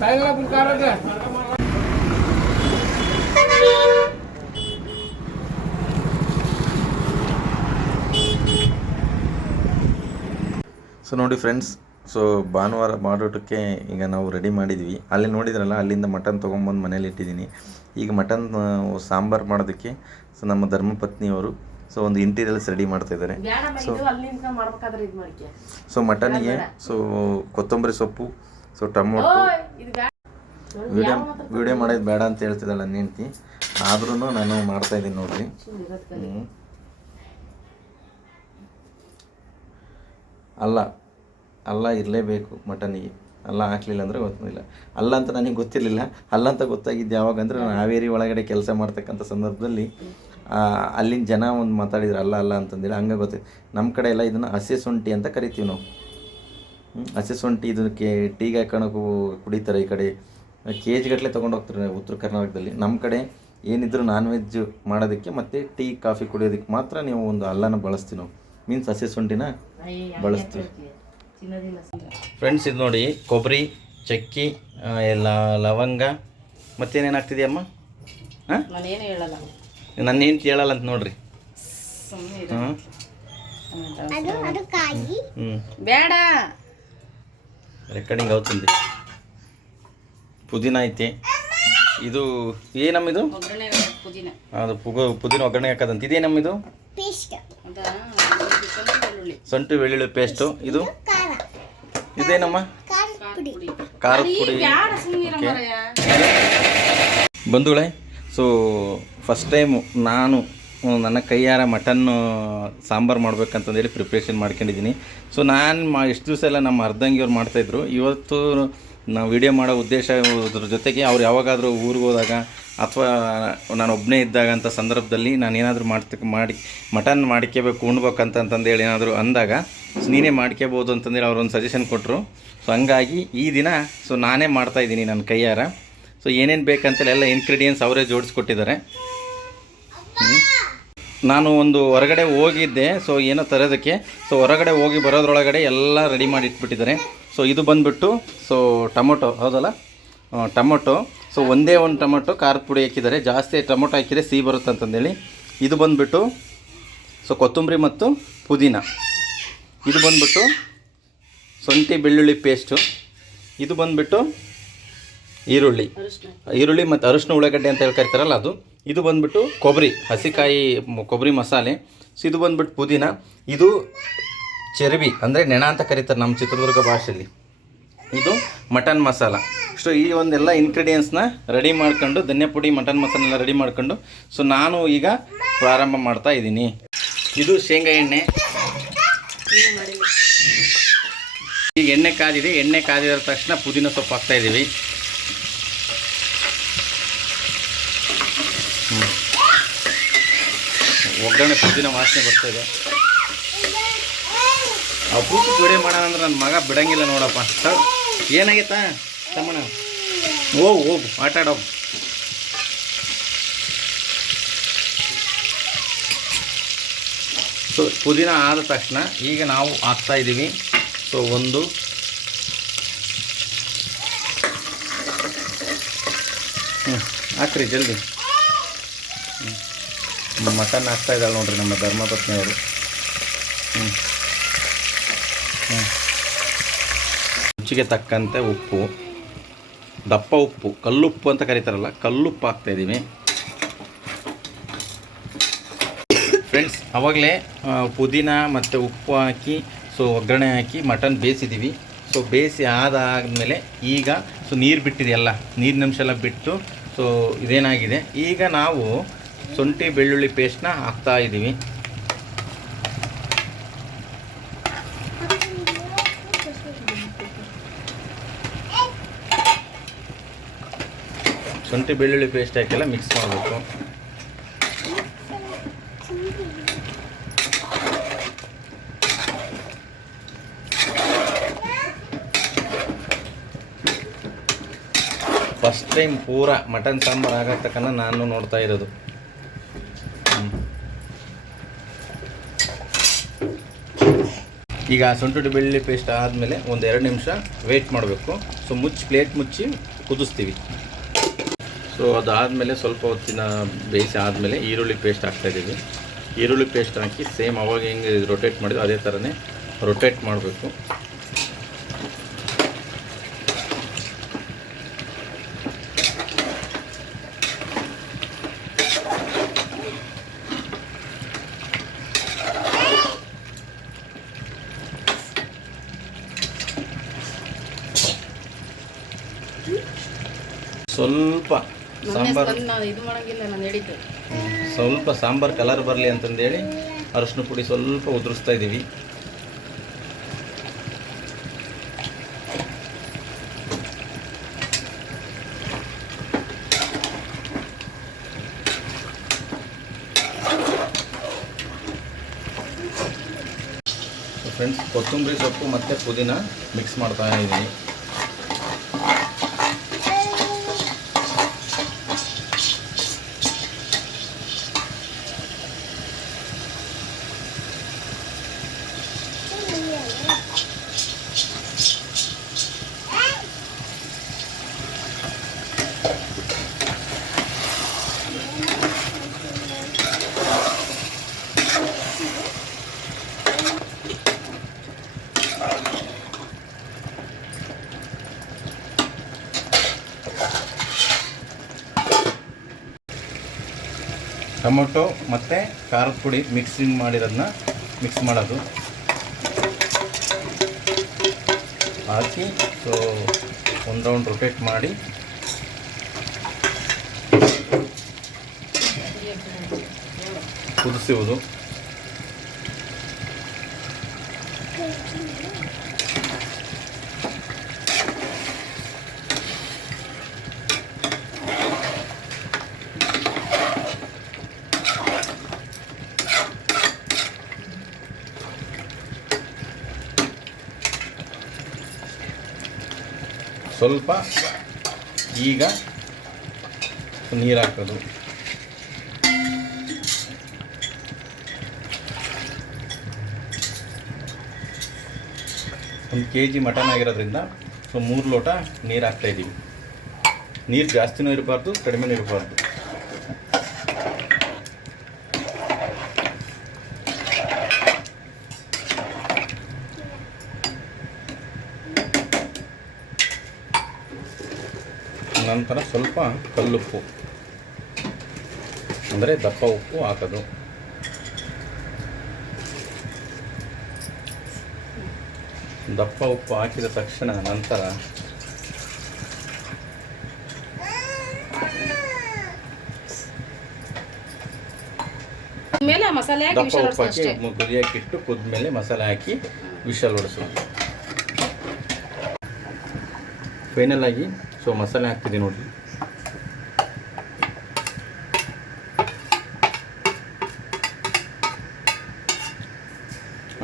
So ನೋಡಿ friends, so ಭಾನುವಾರ ಮಾಡೋಟಕ್ಕೆ ಈಗ ನಾವು ರೆಡಿ ಮಾಡಿದ್ವಿ. ಅಲ್ಲಿ ನೋಡಿದ್ರಲ್ಲ, ಅಲ್ಲಿಂದ ಮಟನ್ ತೊಗೊಂಬಂದು ಮನೇಲಿ ಇಟ್ಟಿದ್ದೀನಿ. ಈಗ ಮಟನ್ ಸಾಂಬಾರು ಮಾಡೋದಕ್ಕೆ ಸೊ ನಮ್ಮ ಧರ್ಮಪತ್ನಿಯವರು ಸೊ ಒಂದು ಇಂಟೀರಿಯಲ್ಸ್ ರೆಡಿ ಮಾಡ್ತಾಯಿದ್ದಾರೆ. ಸೊ ಮಟನ್ಗೆ ಸೊ ಕೊತ್ತಂಬರಿ ಸೊಪ್ಪು, ಸೊ ಟೊಮೊಟೊ, ವಿಡಿಯೋ ಮಾಡೋದು ಬೇಡ ಅಂತ ಹೇಳ್ತಿದ್ದಾಳೆ ನನ್ನ ಹೆಂಡ್ತಿ, ಆದ್ರೂ ನಾನು ಮಾಡ್ತಾಯಿದ್ದೀನಿ ನೋಡ್ರಿ. ಅಲ್ಲ ಇರಲೇಬೇಕು ಮಟನಿಗೆ. ಅಲ್ಲ ಹಾಕ್ಲಿಲ್ಲ ಅಂದರೆ ಗೊತ್ತಿಲ್ಲ. ಅಲ್ಲ ಅಂತ ನನಗೆ ಗೊತ್ತಿರಲಿಲ್ಲ. ಅಲ್ಲ ಅಂತ ಗೊತ್ತಾಗಿದ್ದು ಯಾವಾಗ ಅಂದರೆ, ನಾನು ಹಾವೇರಿ ಒಳಗಡೆ ಕೆಲಸ ಮಾಡ್ತಕ್ಕಂಥ ಸಂದರ್ಭದಲ್ಲಿ ಅಲ್ಲಿನ ಜನ ಒಂದು ಮಾತಾಡಿದ್ರು ಅಲ್ಲ ಅಂತಂದೇಳಿ. ಹಂಗೆ ಗೊತ್ತಿತ್ತು. ನಮ್ಮ ಕಡೆ ಎಲ್ಲ ಇದನ್ನು ಹಸೆ ಶುಂಠಿ ಅಂತ ಕರಿತೀವಿ ನಾವು. ಹಸೆ ಶುಂಠಿ ಇದಕ್ಕೆ ಟೀಗೆ ಹಾಕೋಣಕ್ಕೂ ಕುಡಿತಾರೆ. ಈ ಕಡೆ ಕೆ ಜಿಗಟ್ಟಲೆ ತೊಗೊಂಡು ಹೋಗ್ತಾರೆ ಉತ್ತರ ಕರ್ನಾಟಕದಲ್ಲಿ. ನಮ್ಮ ಕಡೆ ಏನಿದ್ರು ನಾನ್ ವೆಜ್ ಮಾಡೋದಕ್ಕೆ ಮತ್ತು ಟೀ ಕಾಫಿ ಕುಡಿಯೋದಕ್ಕೆ ಮಾತ್ರ ನೀವು ಒಂದು ಅಲ್ಲನ ಬಳಸ್ತೀವಿ ನಾವು. ಮೀನ್ಸ್ ಹಸೆ ಶುಂಠಿನ ಬಳಸ್ತೀವಿ ಫ್ರೆಂಡ್ಸ್. ಇದು ನೋಡಿ, ಕೊಬ್ಬರಿ, ಚಕ್ಕಿ, ಎಲ್ಲ ಲವಂಗ, ಮತ್ತೇನೇನು ಆಗ್ತಿದೆಯಮ್ಮ? ಹಾಂ, ನನ್ನ ಹೆಂಡ್ತಿ ಹೇಳಲ್ಲ ಅಂತ ನೋಡ್ರಿ. ಬೇಡ, ರೆಕಾರ್ಡಿಂಗ್ అవుతుంది. ಪುದೀನ ಐತೆ. ಇದು ಏನಮ್ಮಿದು? ಅದು ಪುದೀನ ಒಗ್ಗರಣೆ ಹಾಕೋದಂತ. ಇದೇನಮ್ಮಿದು? ಶುಂಠಿ ಬೆಳ್ಳುಳ್ಳಿ ಪೇಸ್ಟು. ಇದು ಇದೇನಮ್ಮ? ಖಾರದ ಪುಡಿ. ಬಂಧುಗಳೇ, ಸೊ ಫಸ್ಟ್ ಟೈಮು ನಾನು ನನ್ನ ಕೈಯಾರ ಮಟನ್ನು ಸಾಂಬಾರು ಮಾಡ್ಬೇಕಂತಂದೇಳಿ ಪ್ರಿಪ್ರೇಷನ್ ಮಾಡ್ಕೊಂಡಿದ್ದೀನಿ. ಸೊ ನಾನು ಎಷ್ಟು ದಿವಸ ಎಲ್ಲ ನಮ್ಮ ಅರ್ಧಂಗಿಯವ್ರು ಮಾಡ್ತಾಯಿದ್ರು. ಇವತ್ತು ನಾವು ವಿಡಿಯೋ ಮಾಡೋ ಉದ್ದೇಶ ಅದ್ರ ಜೊತೆಗೆ ಅವ್ರು ಯಾವಾಗಾದರೂ ಊರಿಗೆ ಹೋದಾಗ ಅಥವಾ ನಾನು ಒಬ್ಬನೇ ಇದ್ದಾಗ ಅಂತ ಸಂದರ್ಭದಲ್ಲಿ ನಾನು ಏನಾದರೂ ಮಟನ್ ಮಾಡ್ಕೋಬೇಕು ಉಣ್ಬೇಕಂತಂದೇಳಿ ಏನಾದರೂ ಅಂದಾಗ ಸೊ ನೀನೇ ಮಾಡ್ಕೋಬೋದು ಅಂತಂದೇಳಿ ಅವ್ರೊಂದು ಸಜೆಷನ್ ಕೊಟ್ಟರು. ಸೊ ಹಂಗಾಗಿ ಈ ದಿನ ಸೊ ನಾನೇ ಮಾಡ್ತಾಯಿದ್ದೀನಿ ನನ್ನ ಕೈಯಾರ. ಸೊ ಏನೇನು ಬೇಕಂತೇಳಿ ಎಲ್ಲ ಇನ್ಗ್ರೀಡಿಯೆಂಟ್ಸ್ ಅವರೇ ಜೋಡಿಸ್ಕೊಟ್ಟಿದ್ದಾರೆ. ನಾನು ಒಂದು ಹೊರಗಡೆ ಹೋಗಿದ್ದೆ, ಸೊ ಏನೋ ತರೋದಕ್ಕೆ. ಸೊ ಹೊರಗಡೆ ಹೋಗಿ ಬರೋದ್ರೊಳಗಡೆ ಎಲ್ಲ ರೆಡಿ ಮಾಡಿ ಇಟ್ಬಿಟ್ಟಿದ್ದಾರೆ. ಸೊ ಇದು ಬಂದುಬಿಟ್ಟು ಸೊ ಟೊಮೊಟೊ, ಹೌದಲ್ಲ, ಟೊಮೊಟೊ. ಸೊ ಒಂದೇ ಒಂದು ಟೊಮೊಟೊ ಖಾರದ ಪುಡಿ ಹಾಕಿದ್ದಾರೆ. ಜಾಸ್ತಿ ಟೊಮೊಟೊ ಹಾಕಿದರೆ ಸಿಹಿ ಬರುತ್ತೆ ಅಂತಂದೇಳಿ. ಇದು ಬಂದುಬಿಟ್ಟು ಸೊ ಕೊತ್ತಂಬರಿ ಮತ್ತು ಪುದೀನ. ಇದು ಬಂದುಬಿಟ್ಟು ಶುಂಠಿ ಬೆಳ್ಳುಳ್ಳಿ ಪೇಸ್ಟು. ಇದು ಬಂದುಬಿಟ್ಟು ಈರುಳ್ಳಿ ಮತ್ತು ಅರಿಶಿನ ಉಳ್ಳಾಗಡ್ಡೆ ಅಂತ ಹೇಳಿ ಕರಿತಾರಲ್ಲ ಅದು. ಇದು ಬಂದುಬಿಟ್ಟು ಕೊಬ್ಬರಿ, ಹಸಿಕಾಯಿ ಕೊಬ್ಬರಿ ಮಸಾಲೆ. ಸೊ ಇದು ಬಂದುಬಿಟ್ಟು ಪುದೀನ. ಇದು ಚೆರಬಿ ಅಂದರೆ ನೆನ ಅಂತ ಕರೀತಾರೆ ನಮ್ಮ ಚಿತ್ರದುರ್ಗ ಭಾಷೆಯಲ್ಲಿ. ಇದು ಮಟನ್ ಮಸಾಲ. ಸೊ ಈ ಒಂದೆಲ್ಲ ಇಂಗ್ರೀಡಿಯೆಂಟ್ಸ್ನ ರೆಡಿ ಮಾಡ್ಕೊಂಡು, ಧನ್ಯ ಪುಡಿ, ಮಟನ್ ಮಸಾಲ ಎಲ್ಲ ರೆಡಿ ಮಾಡ್ಕೊಂಡು ಸೊ ನಾನು ಈಗ ಪ್ರಾರಂಭ ಮಾಡ್ತಾ ಇದ್ದೀನಿ. ಇದು ಶೇಂಗಾ ಎಣ್ಣೆ. ಈಗ ಎಣ್ಣೆ ಕಾದಿದೆ. ಎಣ್ಣೆ ಕಾದಿದ ತಕ್ಷಣ ಪುದೀನ ಸೊಪ್ಪು ಹಾಕ್ತಾಯಿದ್ದೀವಿ. ಒಗ್ಗರಣೆ ಪುದೀನ ವಾಸನೆ ಬರ್ತಾಯಿದೆ. ಅಪರೂಪ ವಿಡಿಯೋ ಮಾಡೋಣ ಅಂದ್ರೆ ನನ್ನ ಮಗ ಬಿಡಂಗಿಲ್ಲ ನೋಡಪ್ಪ. ಏನಾಗೈತಾ ತಮ್ಮಣ್ಣ? ಹೋಗು ಆಟಾಡೋಗು. ಸೊ ಪುದೀನ ಆದ ತಕ್ಷಣ ಈಗ ನಾವು ಹಾಕ್ತಾಯಿದ್ದೀವಿ. ಸೊ ಒಂದು ಹಾಕ್ರಿ ಜಲ್ದಿ. ಮಟನ್ ಹಾಕ್ತಾಯಿದ್ದಾಳೆ ನೋಡ್ರಿ ನಮ್ಮ ಧರ್ಮಪತ್ನಿಯವರು. ರುಚಿಗೆ ತಕ್ಕಂತೆ ಉಪ್ಪು, ದಪ್ಪ ಉಪ್ಪು, ಕಲ್ಲುಪ್ಪು ಅಂತ ಕರೀತಾರಲ್ಲ, ಕಲ್ಲುಪ್ಪು ಹಾಕ್ತಾಯಿದ್ದೀವಿ ಫ್ರೆಂಡ್ಸ್. ಆವಾಗಲೇ ಪುದೀನ ಮತ್ತು ಉಪ್ಪು ಹಾಕಿ ಸೊ ಒಗ್ಗರಣೆ ಹಾಕಿ ಮಟನ್ ಬೇಯಿಸಿದ್ದೀವಿ. ಸೊ ಬೇಯಿಸಿ ಆದಾದಮೇಲೆ ಈಗ ಸೊ ನೀರು ಬಿಟ್ಟಿದೆಯಲ್ಲ, ನೀರಿನ ಅಂಶ ಎಲ್ಲ ಬಿಟ್ಟು ಸೊ ಇದೇನಾಗಿದೆ, ಈಗ ನಾವು ಶುಂಠಿ ಬೆಳ್ಳುಳ್ಳಿ ಪೇಸ್ಟ್ನ ಹಾಕ್ತಾಯಿದ್ದೀವಿ. ಶುಂಠಿ ಬೆಳ್ಳುಳ್ಳಿ ಪೇಸ್ಟ್ ಹಾಕೆಲ್ಲ ಮಿಕ್ಸ್ ಮಾಡಬೇಕು. ಫಸ್ಟ್ ಟೈಮ್ ಪೂರಾ ಮಟನ್ ಸಾಂಬಾರು ಆಗತಕ್ಕನ್ನ ನಾನು ನೋಡ್ತಾ ಇರೋದು. ಈಗ ಶುಂಠಿ ಬೆಳ್ಳುಳ್ಳಿ ಪೇಸ್ಟ್ ಆದಮೇಲೆ ಒಂದು 2 ನಿಮಿಷ ವೆಯ್ಟ್ ಮಾಡಬೇಕು. ಸೊ ಪ್ಲೇಟ್ ಮುಚ್ಚಿ ಕುದಿಸ್ತೀವಿ. ಸೊ ಅದಾದಮೇಲೆ ಸ್ವಲ್ಪ ಹೊತ್ತಿನ ಬೇಯಿಸಿ ಆದಮೇಲೆ ಈರುಳ್ಳಿ ಪೇಸ್ಟ್ ಹಾಕ್ತಾಯಿದ್ದೀವಿ. ಈರುಳ್ಳಿ ಪೇಸ್ಟ್ ಹಾಕಿ ಸೇಮ್ ಅವಾಗ ಹೆಂಗೆ ರೊಟೇಟ್ ಮಾಡಿದ್ವಿ ಅದೇ ಥರನೇ ರೊಟೇಟ್ ಮಾಡಬೇಕು. ಸ್ವಲ್ಪ ಸಾಂಬಾರು ಕಲರ್ ಬರಲಿ ಅಂತಂದೇಳಿ ಅರಶಿನ ಪುಡಿ ಸ್ವಲ್ಪ ಉದುರಿಸ್ತಾ ಇದ್ದೀವಿ. ಫ್ರೆಂಡ್ಸ್, ಕೊತ್ತಂಬರಿ ಸೊಪ್ಪು ಮತ್ತು ಪುದೀನ ಮಿಕ್ಸ್ ಮಾಡ್ತಾ ಇದ್ದೀನಿ. ಟೊಮೊಟೊ ಮತ್ತು ಖಾರದ ಪುಡಿ ಮಿಕ್ಸಿಂಗ್ ಮಾಡಿರೋದನ್ನ ಮಿಕ್ಸ್ ಮಾಡೋದು ಹಾಕಿ ಸೊ ಒಂದು ರೌಂಡ್ ರೊಟೇಟ್ ಮಾಡಿ ಕುದಿಸುವುದು. ಸ್ವಲ್ಪ ಈಗ ನೀರು ಹಾಕೋದು. ಒಂದು kg ಮಟನ್ ಆಗಿರೋದ್ರಿಂದ ಸೊ 3 ಲೋಟ ನೀರು ಹಾಕ್ತಾಯಿದ್ದೀವಿ. ನೀರು ಜಾಸ್ತಿನೂ ಇರಬಾರ್ದು, ಕಡಿಮೆನೂ ಇರಬಾರ್ದು. ನಂತರ ಸ್ವಲ್ಪ ಕಲ್ಲುಪ್ಪು ಅಂದರೆ ದಪ್ಪ ಉಪ್ಪು ಹಾಕೋದು. ದಪ್ಪ ಉಪ್ಪು ಹಾಕಿದ ತಕ್ಷಣ ನಂತರ ದಪ್ಪ ಉಪ್ಪು ಹಾಕಿ ಕುದಿಯೋಕ್ಕಿಟ್ಟು ಕುದ್ಮೇಲೆ ಮಸಾಲೆ ಹಾಕಿ ವಿಷಲ್ ಹೊಡಿಸೋದು. ಫೈನಲ್ ಆಗಿ ಸೊ ಮಸಾಲೆ ಹಾಕ್ತಿದೆ ನೋಡಿರಿ.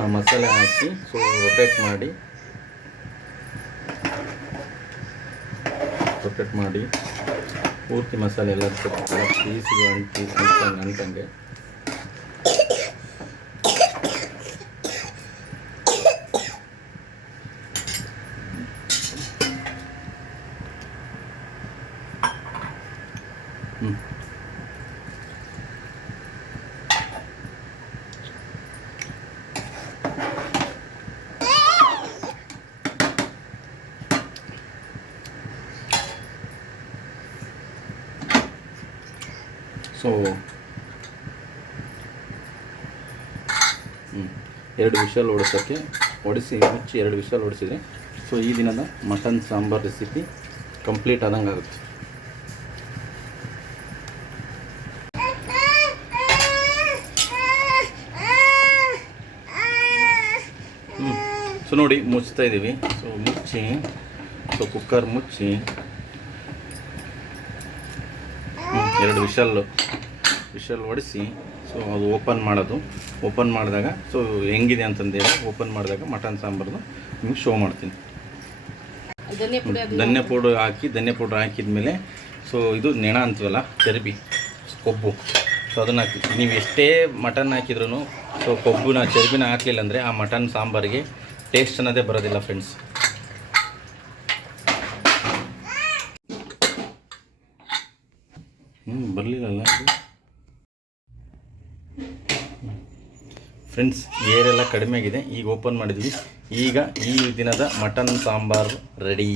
ಆ ಮಸಾಲೆ ಹಾಕಿ ಸೊ ರೊಟೇಟ್ ಮಾಡಿ ಪೂರ್ತಿ ಮಸಾಲೆ ಎಲ್ಲ ಪೀಸಿಗೆ ಅಂಟಂಗೆ ಸೊ 2 ವಿಷಲ್ ಹೊಡಿಸಿ ಮುಚ್ಚಿ 2 ವಿಷಲ್ ಹೊಡಿಸಿದ್ರೆ ಸೊ ಈ ದಿನದ ಮಟನ್ ಸಾಂಬಾರ್ ರೆಸಿಪಿ ಕಂಪ್ಲೀಟ್ ಆದಂಗೆ ಆಗುತ್ತೆ. ಸೊ ನೋಡಿ ಮುಚ್ತಾ ಇದ್ದೀವಿ. ಸೊ ಕುಕ್ಕರ್ ಮುಚ್ಚಿ 2 ವಿಷಲ್ ಹೊಡಿಸಿ ಸೊ ಅದು ಓಪನ್ ಮಾಡಿದಾಗ ಸೊ ಹೆಂಗಿದೆ ಅಂತಂದೇಳಿ ಓಪನ್ ಮಾಡಿದಾಗ ಮಟನ್ ಸಾಂಬಾರ್ದು ನಿಮಗೆ ಶೋ ಮಾಡ್ತೀನಿ. ಧನ್ಯ ಪೌಡ್ರ್ ಹಾಕಿದ್ಮೇಲೆ ಸೊ ಇದು ನೆಣ ಅಂತೀವಲ್ಲ, ಚರ್ಬಿ, ಕೊಬ್ಬು, ಸೊ ಅದನ್ನು ಹಾಕಿ ನೀವು ಎಷ್ಟೇ ಮಟನ್ ಹಾಕಿದ್ರೂ ಸೊ ಕೊಬ್ಬುನ ಚರ್ಬಿನ ಹಾಕಲಿಲ್ಲ ಅಂದರೆ ಆ ಮಟನ್ ಸಾಂಬಾರಿಗೆ ಟೇಸ್ಟ್ ಅನ್ನೋದೇ ಬರೋದಿಲ್ಲ ಫ್ರೆಂಡ್ಸ್. ಬರಲಿಲ್ಲಲ್ಲ ಫ್ರೆಂಡ್ಸ್, ಏರೆಲ್ಲ ಕಡಿಮೆ ಆಗಿದೆ. ಈಗ ಓಪನ್ ಮಾಡಿದ್ವಿ. ಈಗ ಈ ದಿನದ ಮಟನ್ ಸಾಂಬಾರು ರೆಡಿ.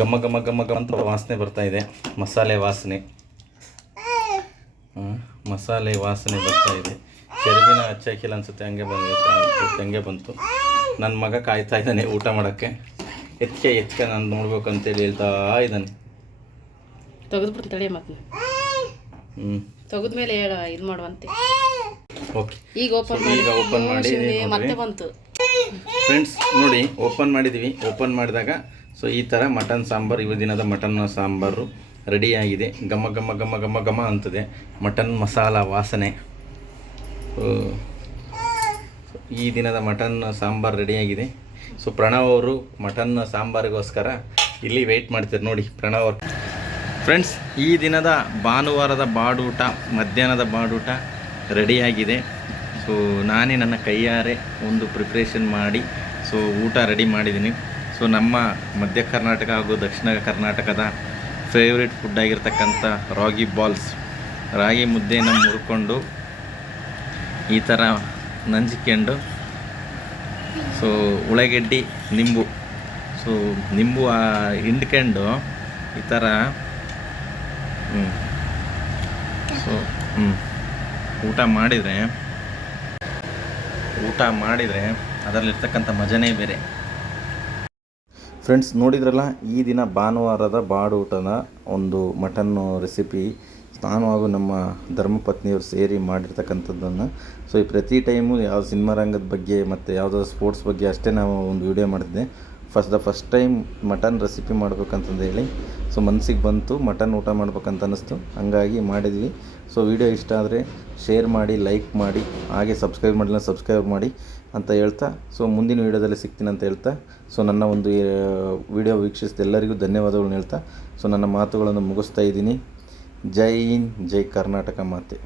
ಘಮ ಘಮ ಘಮ ಘಮ ಅಂತ ವಾಸನೆ ಬರ್ತಾ ಇದೆ. ಮಸಾಲೆ ವಾಸನೆ ಬರ್ತಾ ಇದೆ. ಚರ್ಬಿನ ಹಚ್ಚಾಕಿಲ್ಲ ಅನಿಸುತ್ತೆ, ಹಂಗೆ ಬಂತು. ನನ್ನ ಮಗ ಕಾಯ್ತಾ ಇದ್ದಾನೆ ಊಟ ಮಾಡೋಕ್ಕೆ. ಎತ್ಕೆ ನಾನು ನೋಡ್ಬೇಕು ಅಂತೇಳಿ ಹೇಳ್ತಾ ಇದ್ದಾನೆ. ತೆಗೆದ್ಬಿಡ್ತೀನಿ ತಡಿ ಮತ್ತೆ ತೆಗೆದ್ಮೇಲೆ ಇದು ಮಾಡುವಂತೆ. ಓಕೆ, ಈಗ ಓಪನ್ ಮಾಡಿ ಮತ್ತೆ ಬಂತು ಫ್ರೆಂಡ್ಸ್. ನೋಡಿ, ಓಪನ್ ಮಾಡಿದ್ದೀವಿ. ಓಪನ್ ಮಾಡಿದಾಗ ಸೊ ಈ ಥರ ಮಟನ್ ಸಾಂಬಾರು, ಇವ ದಿನದ ಮಟನ್ ಸಾಂಬಾರು ರೆಡಿಯಾಗಿದೆ. ಘಮ ಘಮ ಘಮ ಘಮ ಘಮ ಅಂತದೆ. ಮಟನ್ ಮಸಾಲ ವಾಸನೆ. ಈ ದಿನದ ಮಟನ್ ಸಾಂಬಾರು ರೆಡಿಯಾಗಿದೆ. ಸೊ ಪ್ರಣವ್ ಅವರು ಮಟನ್ ಸಾಂಬಾರಿಗೋಸ್ಕರ ಇಲ್ಲಿ ವೆಯ್ಟ್ ಮಾಡ್ತಾರೆ. ನೋಡಿ ಪ್ರಣವ್ ಅವರು. ಫ್ರೆಂಡ್ಸ್, ಈ ದಿನದ ಭಾನುವಾರದ ಬಾಡೂಟ, ಮಧ್ಯಾಹ್ನದ ಬಾಡೂಟ ರೆಡಿಯಾಗಿದೆ. ಸೊ ನಾನೇ ನನ್ನ ಕೈಯಾರೆ ಒಂದು ಪ್ರಿಪ್ರೇಷನ್ ಮಾಡಿ ಸೊ ಊಟ ರೆಡಿ ಮಾಡಿದ್ದೀನಿ. ಸೊ ನಮ್ಮ ಮಧ್ಯ ಕರ್ನಾಟಕ ಹಾಗೂ ದಕ್ಷಿಣ ಕರ್ನಾಟಕದ ಫೇವ್ರೇಟ್ ಫುಡ್ ಆಗಿರ್ತಕ್ಕಂಥ ರಾಗಿ ಬಾಲ್ಸ್, ರಾಗಿ ಮುದ್ದೆನ ಮುರ್ಕೊಂಡು ಈ ಥರ ನಂಜಿಕೊಂಡು ಸೊ ಉಳ್ಳಾಗಡ್ಡಿ ನಿಂಬು ಹಿಂಡ್ಕೊಂಡು ಈ ಥರ ಸೊ ಊಟ ಮಾಡಿದರೆ ಅದರಲ್ಲಿರ್ತಕ್ಕಂಥ ಮಜನೇ ಬೇರೆ. ಫ್ರೆಂಡ್ಸ್, ನೋಡಿದ್ರಲ್ಲ ಈ ದಿನ ಭಾನುವಾರದ ಬಾಡೂಟದ ಒಂದು ಮಟನ್ನು ರೆಸಿಪಿ ನಾನು ಹಾಗೂ ನಮ್ಮ ಧರ್ಮಪತ್ನಿಯವರು ಸೇರಿ ಮಾಡಿರ್ತಕ್ಕಂಥದ್ದನ್ನು. ಸೊ ಈ ಪ್ರತಿ ಟೈಮು ಯಾವ ಸಿನಿಮಾ ರಂಗದ ಬಗ್ಗೆ ಮತ್ತು ಯಾವುದಾದ್ರು ಸ್ಪೋರ್ಟ್ಸ್ ಬಗ್ಗೆ ಅಷ್ಟೇ ನಾವು ಒಂದು ವಿಡಿಯೋ ಮಾಡ್ತಿದ್ದೆ. ಫಸ್ಟ್ ಟೈಮ್ ಮಟನ್ ರೆಸಿಪಿ ಮಾಡ್ಬೇಕಂತಂದು ಹೇಳಿ ಸೊ ಮನಸ್ಸಿಗೆ ಬಂತು, ಮಟನ್ ಊಟ ಮಾಡ್ಬೇಕಂತ ಅನ್ನಿಸ್ತು, ಹಂಗಾಗಿ ಮಾಡಿದ್ವಿ. ಸೊ ವಿಡಿಯೋ ಇಷ್ಟ ಆದರೆ ಶೇರ್ ಮಾಡಿ, ಲೈಕ್ ಮಾಡಿ, ಹಾಗೆ ಸಬ್ಸ್ಕ್ರೈಬ್ ಮಾಡಿಲ್ಲ ಸಬ್ಸ್ಕ್ರೈಬ್ ಮಾಡಿ ಅಂತ ಹೇಳ್ತಾ ಸೊ ಮುಂದಿನ ವೀಡಿಯೋದಲ್ಲಿ ಸಿಗ್ತೀನಿ ಅಂತ ಹೇಳ್ತಾ ಸೊ ನನ್ನ ಒಂದು ವಿಡಿಯೋ ವೀಕ್ಷಿಸಿದ ಎಲ್ಲರಿಗೂ ಧನ್ಯವಾದಗಳನ್ನ ಹೇಳ್ತಾ ಸೊ ನನ್ನ ಮಾತುಗಳನ್ನು ಮುಗಿಸ್ತಾ ಇದ್ದೀನಿ. ಜೈ ಹಿಂದ್, ಜೈ ಕರ್ನಾಟಕ ಮಾತೆ.